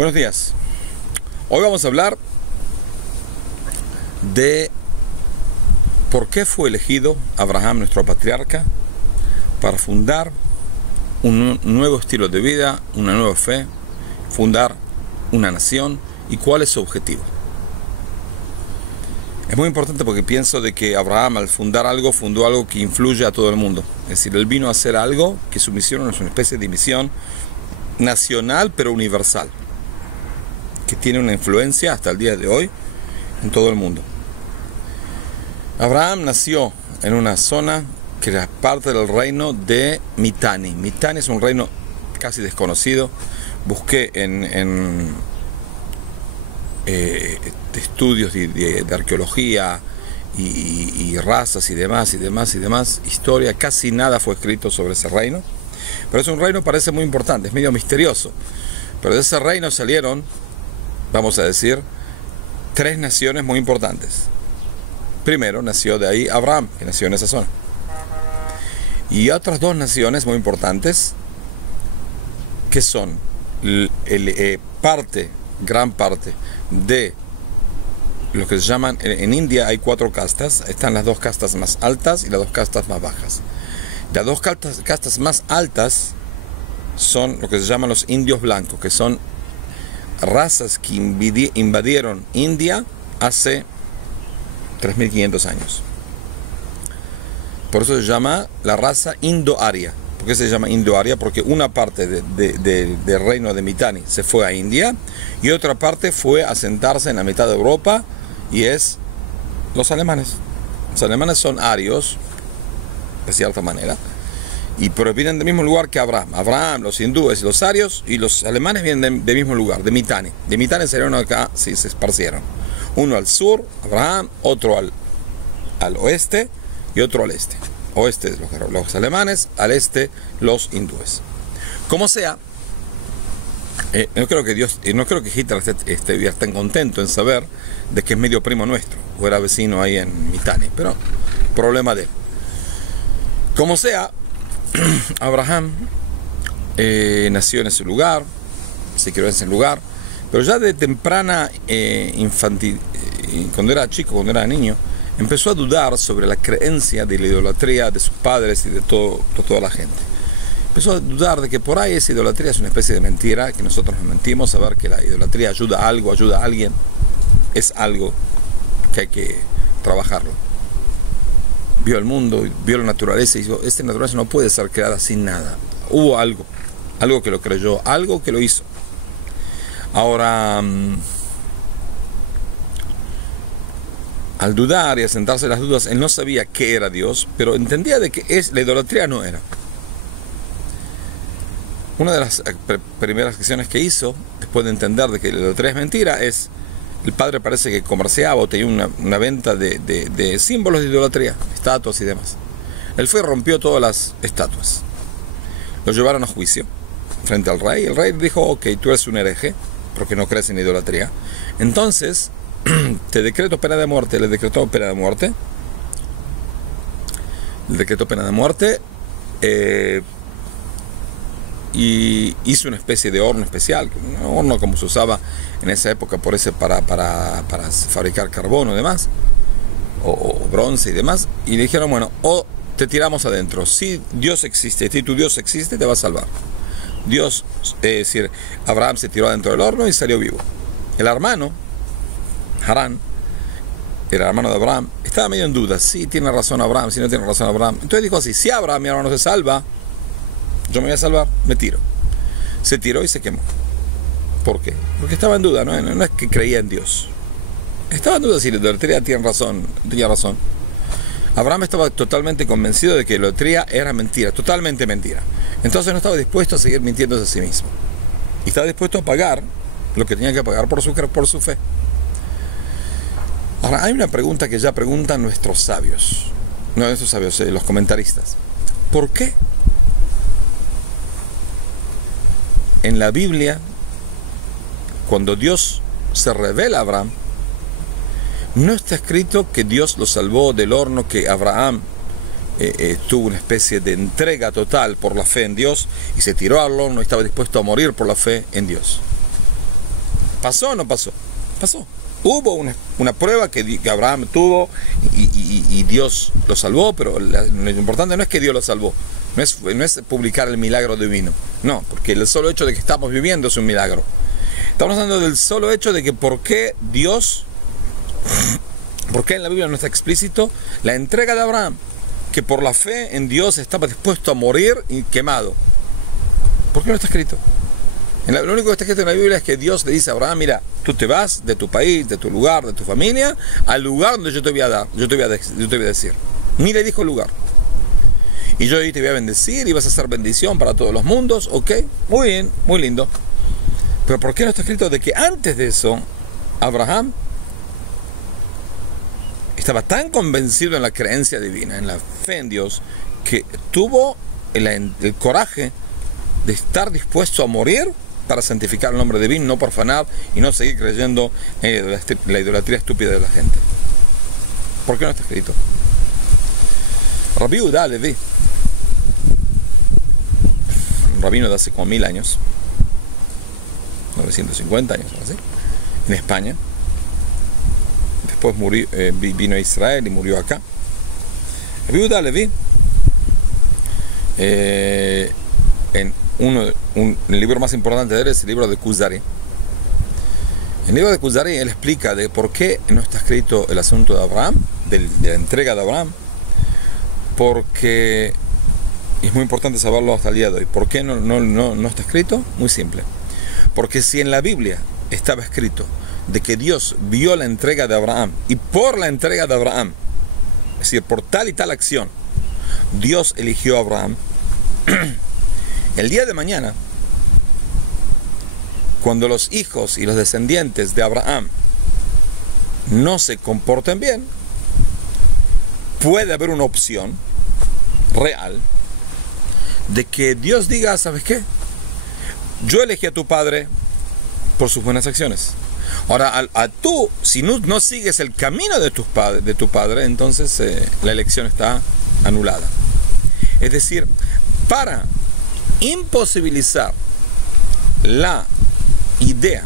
Buenos días. Hoy vamos a hablar de por qué fue elegido Abraham, nuestro patriarca, para fundar un nuevo estilo de vida, una nueva fe, fundar una nación y cuál es su objetivo. Es muy importante porque pienso de que Abraham, al fundar algo, fundó algo que influye a todo el mundo. Es decir, él vino a hacer algo que su misión es una especie de misión nacional pero universal, que tiene una influencia hasta el día de hoy en todo el mundo. Abraham nació en una zona que era parte del reino de Mitanni. Mitanni es un reino casi desconocido. Busqué en estudios de arqueología y razas y demás, historia. Casi nada fue escrito sobre ese reino. Pero es un reino, parece muy importante, es medio misterioso. Pero de ese reino salieron, vamos a decir, tres naciones muy importantes. Primero nació de ahí Abraham, que nació en esa zona. Y otras dos naciones muy importantes, que son gran parte de lo que se llaman, en India hay 4 castas, están las 2 castas más altas y las 2 castas más bajas. Las 2 castas más altas son lo que se llaman los indios blancos, que son razas que invadieron India hace 3.500 años. Por eso se llama la raza indo-aria. ¿Por qué se llama indo-aria? Porque una parte del reino de Mitanni se fue a India y otra parte fue a sentarse en la mitad de Europa, y es los alemanes. Los alemanes son arios, de cierta manera, pero vienen del mismo lugar que Abraham. Abraham, los hindúes y los arios, y los alemanes vienen del mismo lugar, de Mitanni. De Mitanni salieron acá, sí, se esparcieron. Uno al sur, Abraham, otro al oeste y otro al este. Oeste los alemanes, al este los hindúes. Como sea, no creo que Hitler esté tan contento en saber de que es medio primo nuestro, o era vecino ahí en Mitanni, pero problema de él. Como sea, Abraham nació en ese lugar, se crió en ese lugar, pero ya de temprana cuando era chico, cuando era niño, empezó a dudar sobre la creencia de la idolatría de sus padres y de toda la gente. Empezó a dudar de que por ahí esa idolatría es una especie de mentira, que nosotros nos mentimos, saber que la idolatría ayuda a algo, ayuda a alguien, es algo que hay que trabajarlo. Vio el mundo, vio la naturaleza y dijo, esta naturaleza no puede ser creada sin nada. Hubo algo que lo creyó, algo que lo hizo. Ahora, al dudar y a sentarse las dudas, él no sabía qué era Dios, pero entendía de que la idolatría no era. Una de las primeras acciones que hizo, después de entender de que la idolatría es mentira, el padre parece que comerciaba o tenía una venta de símbolos de idolatría, estatuas y demás. Él fue y rompió todas las estatuas. Lo llevaron a juicio frente al rey. El rey dijo, ok, tú eres un hereje porque no crees en idolatría. Entonces, te decreto pena de muerte. Le decretó pena de muerte. Le decretó pena de muerte. Y hizo una especie de horno especial, un horno como se usaba en esa época para fabricar carbón o demás, o bronce y demás, y le dijeron, bueno, o te tiramos adentro. Si Dios existe, si tu Dios existe, te va a salvar. Dios, es decir, Abraham se tiró adentro del horno y salió vivo. El hermano, Harán, el hermano de Abraham, estaba medio en duda, si tiene razón Abraham, si no tiene razón Abraham. Entonces dijo así, si Abraham, mi hermano, se salva, yo me voy a salvar, me tiro. Se tiró y se quemó. ¿Por qué? Porque estaba en duda, no es que creía en Dios. Estaba en duda si la idolatría tenía razón. Abraham estaba totalmente convencido de que la idolatría era mentira, totalmente mentira. Entonces no estaba dispuesto a seguir mintiéndose a sí mismo. Y estaba dispuesto a pagar lo que tenía que pagar por su fe. Ahora, hay una pregunta que ya preguntan nuestros sabios. No nuestros sabios, los comentaristas. ¿Por qué en la Biblia, cuando Dios se revela a Abraham, no está escrito que Dios lo salvó del horno, que Abraham tuvo una especie de entrega total por la fe en Dios y se tiró al horno y estaba dispuesto a morir por la fe en Dios? ¿Pasó o no pasó? Pasó. Hubo una prueba que Abraham tuvo y Dios lo salvó, pero lo importante no es que Dios lo salvó, no es publicar el milagro divino, no, porque el solo hecho de que estamos viviendo es un milagro. Estamos hablando del solo hecho de que por qué en la Biblia no está explícito la entrega de Abraham, que por la fe en Dios estaba dispuesto a morir y quemado. ¿Por qué no está escrito? Lo único que está escrito en la Biblia es que Dios le dice a Abraham: mira, tú te vas de tu país, de tu lugar, de tu familia, al lugar donde yo te voy a dar, yo te voy a decir. Ni le dijo el lugar. Y yo ahí te voy a bendecir y vas a ser bendición para todos los mundos, ¿ok? Muy bien, muy lindo. Pero ¿por qué no está escrito de que antes de eso, Abraham estaba tan convencido en la creencia divina, en la fe en Dios, que tuvo el coraje de estar dispuesto a morir para santificar el nombre divino, no por fanar y no seguir creyendo en la idolatría estúpida de la gente? ¿Por qué no está escrito? Rabbi Yehuda Halevi, un rabino de hace como 1000 años, 950 años, ¿no? ¿Así? En España. Después vino a Israel y murió acá. Rabbi Yehuda Halevi, en el libro más importante de él es el libro de Kuzari. En el libro de Kuzari él explica de por qué no está escrito el asunto de Abraham, de la entrega de Abraham, porque es muy importante saberlo hasta el día de hoy. ¿Por qué no está escrito? Muy simple. Porque si en la Biblia estaba escrito de que Dios vio la entrega de Abraham y por la entrega de Abraham, es decir, por tal y tal acción, Dios eligió a Abraham, el día de mañana, cuando los hijos y los descendientes de Abraham no se comporten bien, puede haber una opción real de que Dios diga: ¿sabes qué? Yo elegí a tu padre por sus buenas acciones. Ahora, tú, si no sigues el camino de tu padre, entonces la elección está anulada. Es decir, para imposibilizar la idea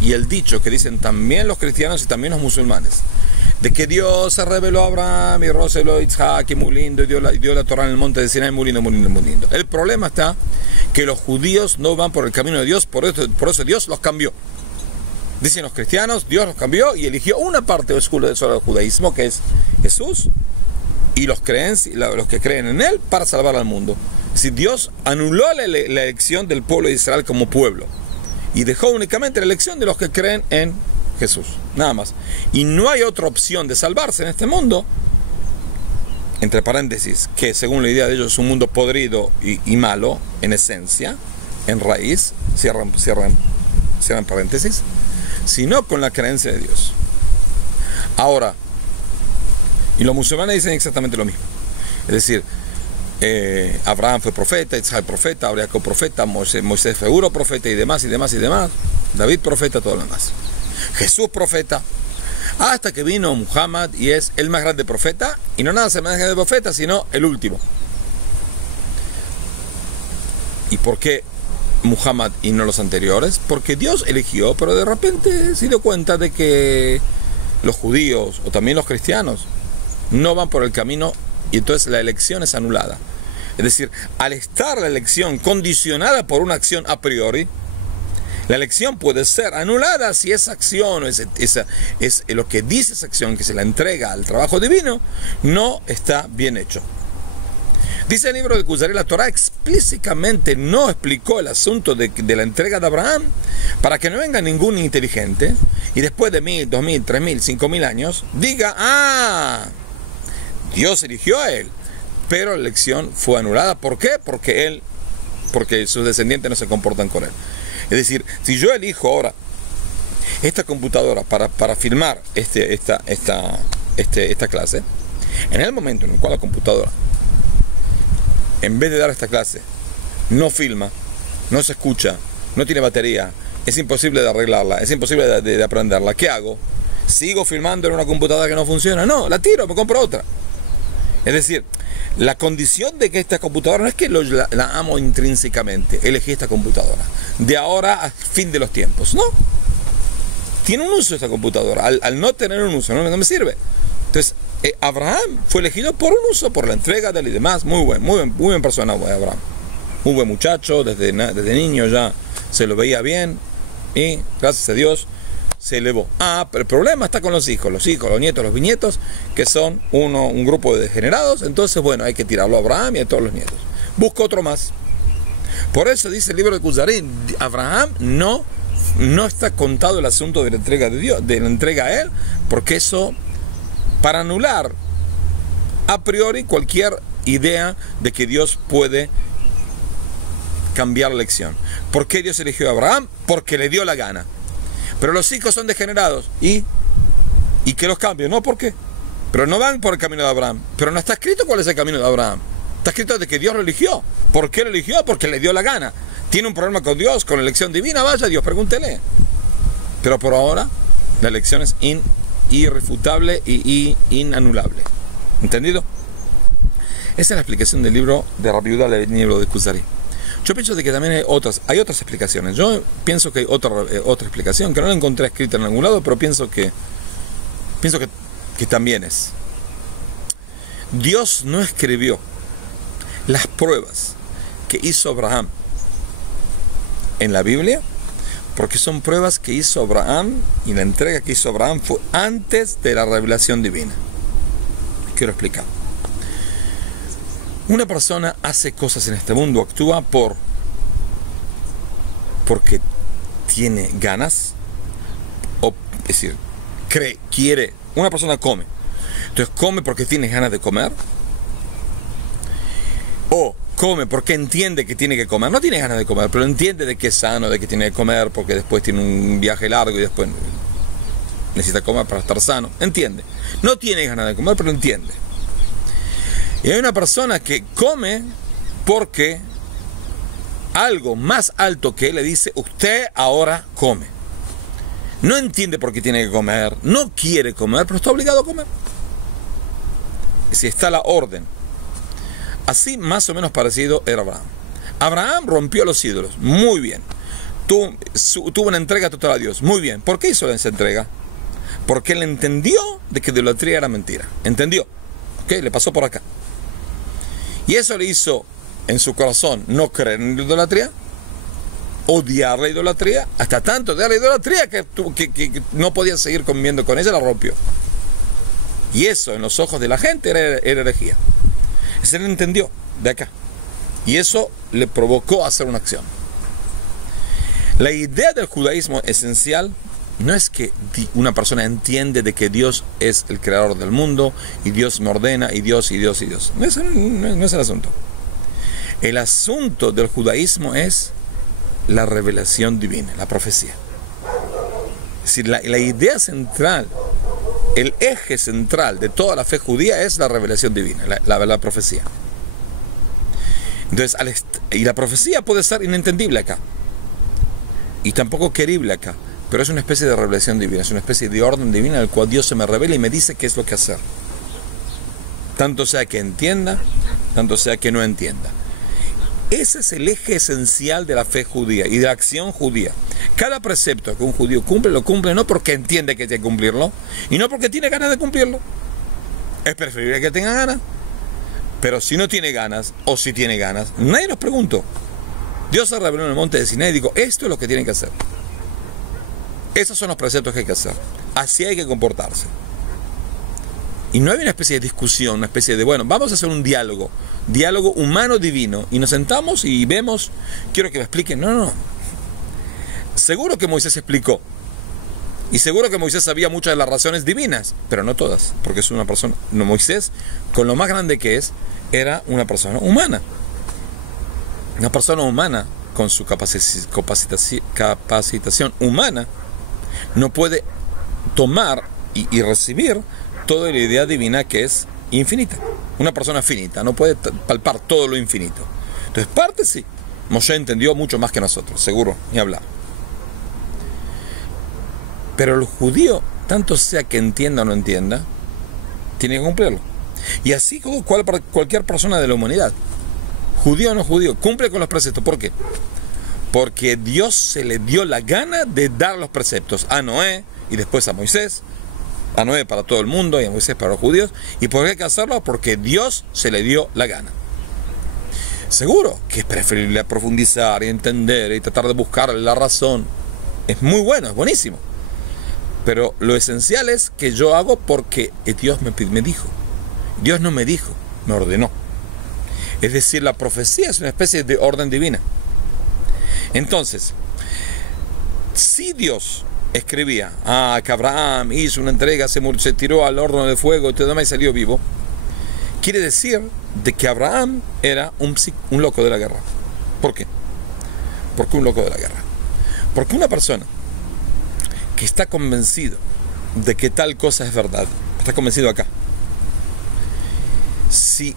y el dicho que dicen también los cristianos y también los musulmanes, de que Dios se reveló a Abraham y Roseló a Isaac y muy lindo, y dio la Torah en el monte de Sinai, muy lindo, muy lindo, muy lindo. El problema está que los judíos no van por el camino de Dios, por eso Dios los cambió. Dicen los cristianos: Dios los cambió y eligió una parte del judaísmo, que es Jesús, y los que creen en él, para salvar al mundo. Si Dios anuló la elección del pueblo de Israel como pueblo y dejó únicamente la elección de los que creen en Jesús, nada más. Y no hay otra opción de salvarse en este mundo, entre paréntesis, que según la idea de ellos es un mundo podrido y malo en esencia, en raíz, cierran paréntesis, sino con la creencia de Dios. Ahora, y los musulmanes dicen exactamente lo mismo. Es decir, Abraham fue profeta, Isaac profeta, Abraham profeta, Moisés fue profeta y demás, David profeta, todo lo demás. Jesús profeta, hasta que vino Muhammad y es el más grande profeta, y no nada se más grande profeta, sino el último. ¿Y por qué Muhammad y no los anteriores? Porque Dios eligió, pero de repente se dio cuenta de que los judíos o también los cristianos no van por el camino, y entonces la elección es anulada. Es decir, al estar la elección condicionada por una acción a priori, la elección puede ser anulada si esa acción, es lo que dice esa acción, que se la entrega al trabajo divino, no está bien hecho. Dice el libro de Kuzari: la Torah explícitamente no explicó el asunto de la entrega de Abraham para que no venga ningún inteligente y después de 1000, 2000, 3000, 5000 años diga: ah, Dios eligió a él, pero la elección fue anulada. ¿Por qué? Porque sus descendientes no se comportan con él. Es decir, si yo elijo ahora esta computadora para filmar esta clase, en el momento en el cual la computadora, en vez de dar esta clase, no filma, no se escucha, no tiene batería, es imposible de arreglarla, es imposible de aprenderla, ¿qué hago? ¿Sigo filmando en una computadora que no funciona? No, la tiro, me compro otra. Es decir, La condición de que esta computadora no es que la amo intrínsecamente, elegí esta computadora, de ahora al fin de los tiempos, no. Tiene un uso esta computadora, al no tener un uso, no me sirve. Entonces, Abraham fue elegido por un uso, por la entrega de él y demás. Muy buen persona Abraham. Muy buen muchacho, desde niño ya se lo veía bien y gracias a Dios se elevó. Pero el problema está con los hijos, los nietos, los bisnietos, que son un grupo de degenerados. Entonces, bueno, hay que tirarlo a Abraham y a todos los nietos. Busca otro más. Por eso dice el libro de Kuzarí, Abraham no está contado el asunto de la entrega de Dios, de la entrega a él, porque eso, para anular a priori cualquier idea de que Dios puede cambiar la elección. ¿Por qué Dios eligió a Abraham? Porque le dio la gana. Pero los hijos son degenerados y que los cambien, ¿no? ¿Por qué? Pero no van por el camino de Abraham. Pero no está escrito cuál es el camino de Abraham. Está escrito de que Dios lo eligió. ¿Por qué lo eligió? Porque le dio la gana. ¿Tiene un problema con Dios, con la elección divina? Vaya Dios, pregúntele. Pero por ahora, la elección es irrefutable y inanulable. ¿Entendido? Esa es la explicación del libro de Rabbi Yehuda del libro de Kuzarí. Yo pienso de que también hay otras explicaciones. Yo pienso que hay otra explicación, que no la encontré escrita en algún lado, pero pienso que también es. Dios no escribió las pruebas que hizo Abraham en la Biblia, porque son pruebas que hizo Abraham, y la entrega que hizo Abraham fue antes de la revelación divina. Quiero explicar. Una persona hace cosas en este mundo, actúa porque tiene ganas, es decir, quiere. Una persona come, entonces come porque tiene ganas de comer, o come porque entiende que tiene que comer. No tiene ganas de comer, pero entiende de que es sano, de que tiene que comer porque después tiene un viaje largo y después necesita comer para estar sano. Entiende. No tiene ganas de comer, pero entiende. Y hay una persona que come porque algo más alto que él le dice: usted ahora come. No entiende por qué tiene que comer, no quiere comer, pero está obligado a comer. Si está la orden. Así más o menos parecido era Abraham. Abraham rompió los ídolos, muy bien. Tuvo una entrega total a Dios, muy bien. ¿Por qué hizo esa entrega? Porque él entendió de que la idolatría era mentira. Entendió. ¿Ok? Le pasó por acá. Y eso le hizo en su corazón no creer en la idolatría, odiar la idolatría, hasta tanto odiar la idolatría que no podía seguir conviviendo con ella, la rompió. Y eso en los ojos de la gente era herejía. Ese él entendió de acá. Y eso le provocó a hacer una acción. La idea del judaísmo esencial no es que una persona entiende de que Dios es el creador del mundo y Dios me ordena y Dios. No es el asunto. El asunto del judaísmo es la revelación divina, la profecía. Es decir, la idea central, el eje central de toda la fe judía es la revelación divina, la profecía. Entonces, y la profecía puede ser inentendible acá y tampoco querible acá, pero es una especie de revelación divina, es una especie de orden divina en el cual Dios se me revela y me dice qué es lo que hacer. Tanto sea que entienda, tanto sea que no entienda. Ese es el eje esencial de la fe judía y de la acción judía. Cada precepto que un judío cumple, lo cumple no porque entiende que tiene que cumplirlo y no porque tiene ganas de cumplirlo. Es preferible que tenga ganas. Pero si no tiene ganas, o si tiene ganas, nadie nos preguntó. Dios se reveló en el monte de Sinaí y dijo: esto es lo que tienen que hacer. Esos son los preceptos que hay que hacer. Así hay que comportarse. Y no hay una especie de discusión, una especie de, bueno, vamos a hacer un diálogo humano-divino, y nos sentamos y vemos, quiero que me expliquen. No. Seguro que Moisés explicó. Y seguro que Moisés sabía muchas de las razones divinas, pero no todas, porque es una persona. No, Moisés, con lo más grande que es, era una persona humana. Una persona humana, con su capacitación humana, no puede tomar y recibir toda la idea divina que es infinita. Una persona finita no puede palpar todo lo infinito. Entonces, parte sí. Moshe entendió mucho más que nosotros, seguro, ni hablar. Pero el judío, tanto sea que entienda o no entienda, tiene que cumplirlo. Y así como cualquier persona de la humanidad, judío o no judío, cumple con los preceptos. ¿Por qué? Porque Dios se le dio la gana de dar los preceptos a Noé y después a Moisés, a Noé para todo el mundo y a Moisés para los judíos. ¿Y por qué hay que hacerlo? Porque Dios se le dio la gana. Seguro que es preferible profundizar y entender y tratar de buscar la razón. Es muy bueno, es buenísimo. Pero lo esencial es que yo hago porque Dios me dijo. Dios no me dijo, me ordenó. Es decir, la profecía es una especie de orden divina. Entonces, si Dios escribía que Abraham hizo una entrega, se tiró al horno de fuego y todo demás y salió vivo, quiere decir de que Abraham era un loco de la guerra. ¿Por qué? ¿Por qué un loco de la guerra? Porque una persona que está convencido de que tal cosa es verdad, está convencido acá, si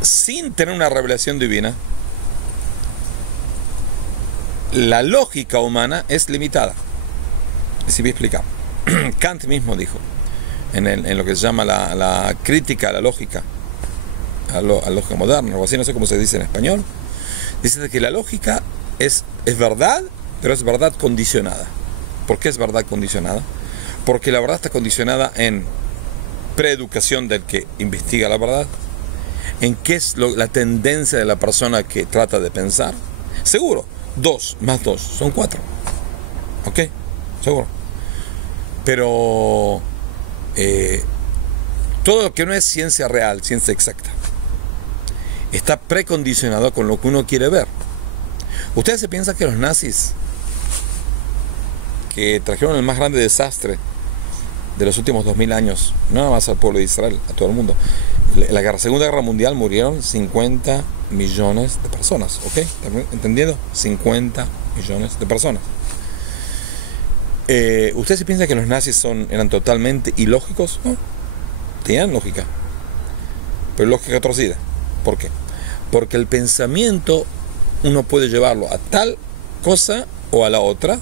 sin tener una revelación divina, la lógica humana es limitada. Si voy a explicar. Kant mismo dijo, en lo que se llama la crítica a la lógica, a la lógica moderna, o así, no sé cómo se dice en español, dice que la lógica es verdad, pero es verdad condicionada. ¿Por qué es verdad condicionada? Porque la verdad está condicionada en preeducación del que investiga la verdad, en qué es la tendencia de la persona que trata de pensar. Seguro, 2 más 2 son 4. ¿Ok? Seguro. Pero todo lo que no es ciencia real, ciencia exacta, está precondicionado con lo que uno quiere ver. ¿Ustedes se piensan que los nazis, que trajeron el más grande desastre de los últimos 2000 años, no nada más al pueblo de Israel, a todo el mundo, en la Segunda Guerra Mundial murieron 50 millones de personas, ¿ok? ¿Entendiendo? 50 millones de personas. ¿Ustedes se piensan que los nazis eran totalmente ilógicos? No, tenían lógica, pero lógica torcida. ¿Por qué? Porque el pensamiento uno puede llevarlo a tal cosa o a la otra,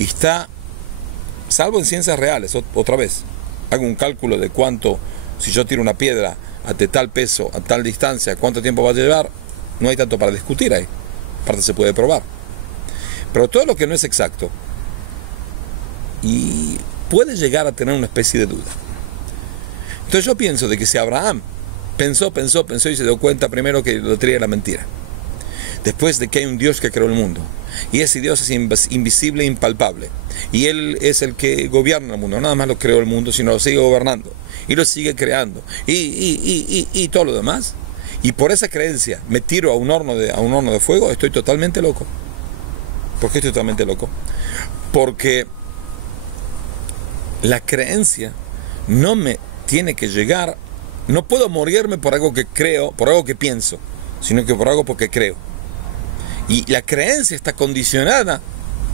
y está, salvo en ciencias reales, otra vez, hago un cálculo de cuánto, si yo tiro una piedra de tal peso, a tal distancia, cuánto tiempo va a llevar, no hay tanto para discutir ahí, aparte se puede probar. Pero todo lo que no es exacto, y puede llegar a tener una especie de duda. Entonces yo pienso de que si Abraham pensó y se dio cuenta primero que lo traía la mentira, después de que hay un Dios que creó el mundo, y ese Dios es invisible e impalpable, y Él es el que gobierna el mundo, no nada más lo creó el mundo, sino lo sigue gobernando, y lo sigue creando, y todo lo demás, y por esa creencia me tiro a un horno de fuego, estoy totalmente loco. ¿Por qué estoy totalmente loco? Porque la creencia no me tiene que llegar, no puedo morirme por algo que creo, por algo que pienso, sino que por algo porque creo. Y la creencia está condicionada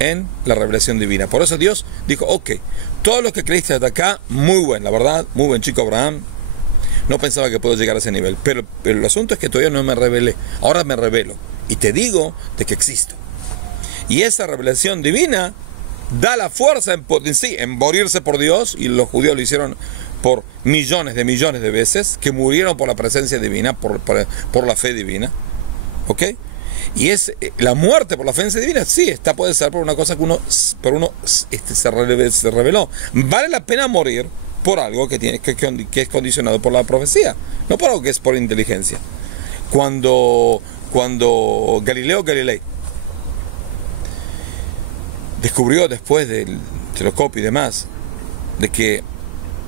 en la revelación divina. Por eso Dios dijo, ok, todo lo que creíste hasta acá, muy bueno, la verdad, muy buen chico Abraham. No pensaba que puedo llegar a ese nivel, pero el asunto es que todavía no me revelé. Ahora me revelo y te digo de que existo. Y esa revelación divina da la fuerza en morirse por Dios, y los judíos lo hicieron por millones de veces, que murieron por la presencia divina, por la fe divina. ¿Ok? Y es la muerte por la fe divina, sí, puede ser por una cosa que uno se reveló. Vale la pena morir por algo que es condicionado por la profecía, no por algo que es por inteligencia. Cuando Galileo Galilei descubrió, después del telescopio y demás, de que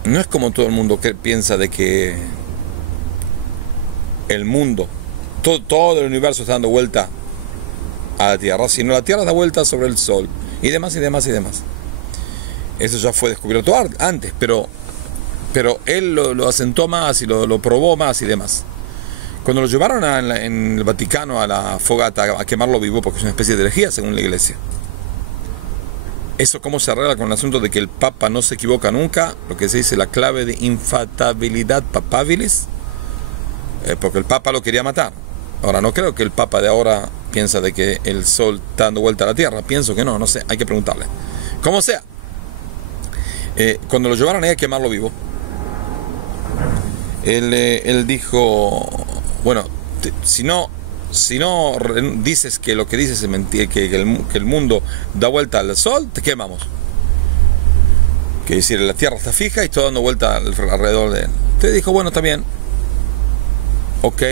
no es como todo el mundo que piensa de que el mundo, todo el universo está dando vuelta a la Tierra, sino la Tierra da vuelta sobre el Sol, y demás. Eso ya fue descubierto antes, pero él lo asentó más y lo probó más y demás. Cuando lo llevaron en el Vaticano a la fogata a quemarlo vivo, porque es una especie de herejía según la iglesia, eso cómo se arregla con el asunto de que el Papa no se equivoca nunca, lo que se dice la clave de infalibilidad papabilis, porque el Papa lo quería matar. Ahora, no creo que el Papa de ahora piensa de que el Sol está dando vuelta a la Tierra, pienso que no sé, hay que preguntarle. Como sea, cuando lo llevaron ahí a quemarlo vivo, Él dijo, bueno, si no dices que lo que dices es mentira, que el mundo da vuelta al sol, te quemamos. Que decir, la tierra está fija y está dando vuelta alrededor de él. Entonces dijo, bueno, está bien, ok,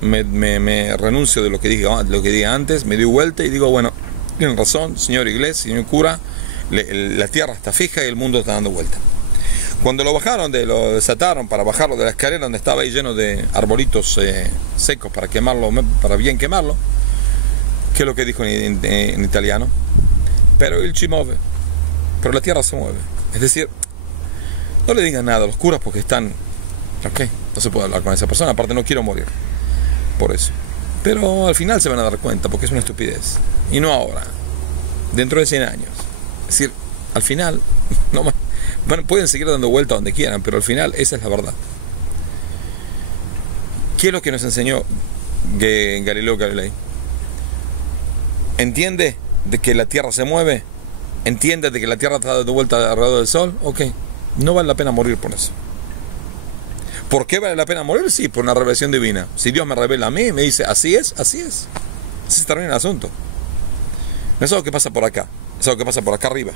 me renuncio de lo que dije antes, me doy vuelta y digo, bueno, tienen razón, señor Iglesia, señor cura, la tierra está fija y el mundo está dando vuelta. Cuando lo desataron para bajarlo de la escalera donde estaba ahí lleno de arbolitos secos para quemarlo, para bien quemarlo, ¿qué es lo que dijo en italiano? Pero il ci muove, pero la tierra se mueve. Es decir, no le digan nada a los curas porque están, ok, no se puede hablar con esa persona, aparte no quiero morir por eso. Pero al final se van a dar cuenta porque es una estupidez. Y no ahora, dentro de 100 años. Es decir, al final, bueno, pueden seguir dando vuelta donde quieran, pero al final esa es la verdad. ¿Qué es lo que nos enseñó Galileo Galilei? ¿Entiende de que la Tierra se mueve? ¿Entiende de que la Tierra está dando vuelta alrededor del Sol? Ok, no vale la pena morir por eso. ¿Por qué vale la pena morir? Sí, por una revelación divina. Si Dios me revela a mí, me dice, así es, así es. Así se termina el asunto. No es algo que pasa por acá, es algo que pasa por acá arriba.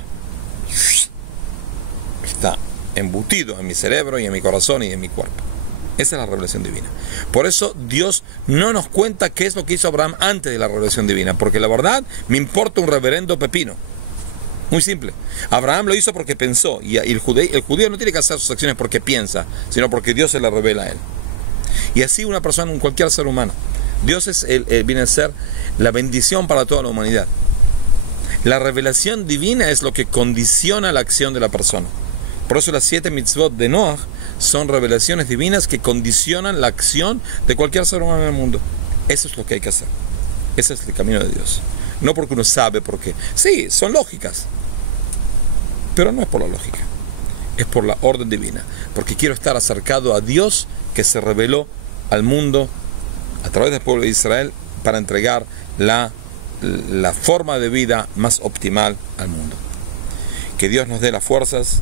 Está embutido en mi cerebro y en mi corazón y en mi cuerpo. Esa es la revelación divina. Por eso Dios no nos cuenta qué es lo que hizo Abraham antes de la revelación divina, porque la verdad me importa un reverendo pepino. Muy simple. Abraham lo hizo porque pensó, y el judío no tiene que hacer sus acciones porque piensa, sino porque Dios se le revela a él. Y así una persona, cualquier ser humano. Dios viene a ser la bendición para toda la humanidad. La revelación divina es lo que condiciona la acción de la persona. Por eso las 7 mitzvot de Noah son revelaciones divinas que condicionan la acción de cualquier ser humano en el mundo. Eso es lo que hay que hacer. Ese es el camino de Dios. No porque uno sabe por qué. Sí, son lógicas. Pero no es por la lógica. Es por la orden divina. Porque quiero estar acercado a Dios que se reveló al mundo a través del pueblo de Israel para entregar la forma de vida más optimal al mundo. Que Dios nos dé las fuerzas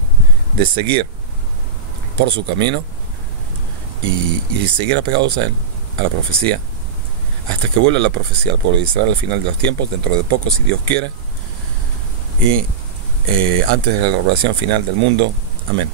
de seguir por su camino y seguir apegados a Él, a la profecía, hasta que vuelva la profecía al pueblo de Israel al final de los tiempos, dentro de poco, si Dios quiere, y antes de la revelación final del mundo. Amén.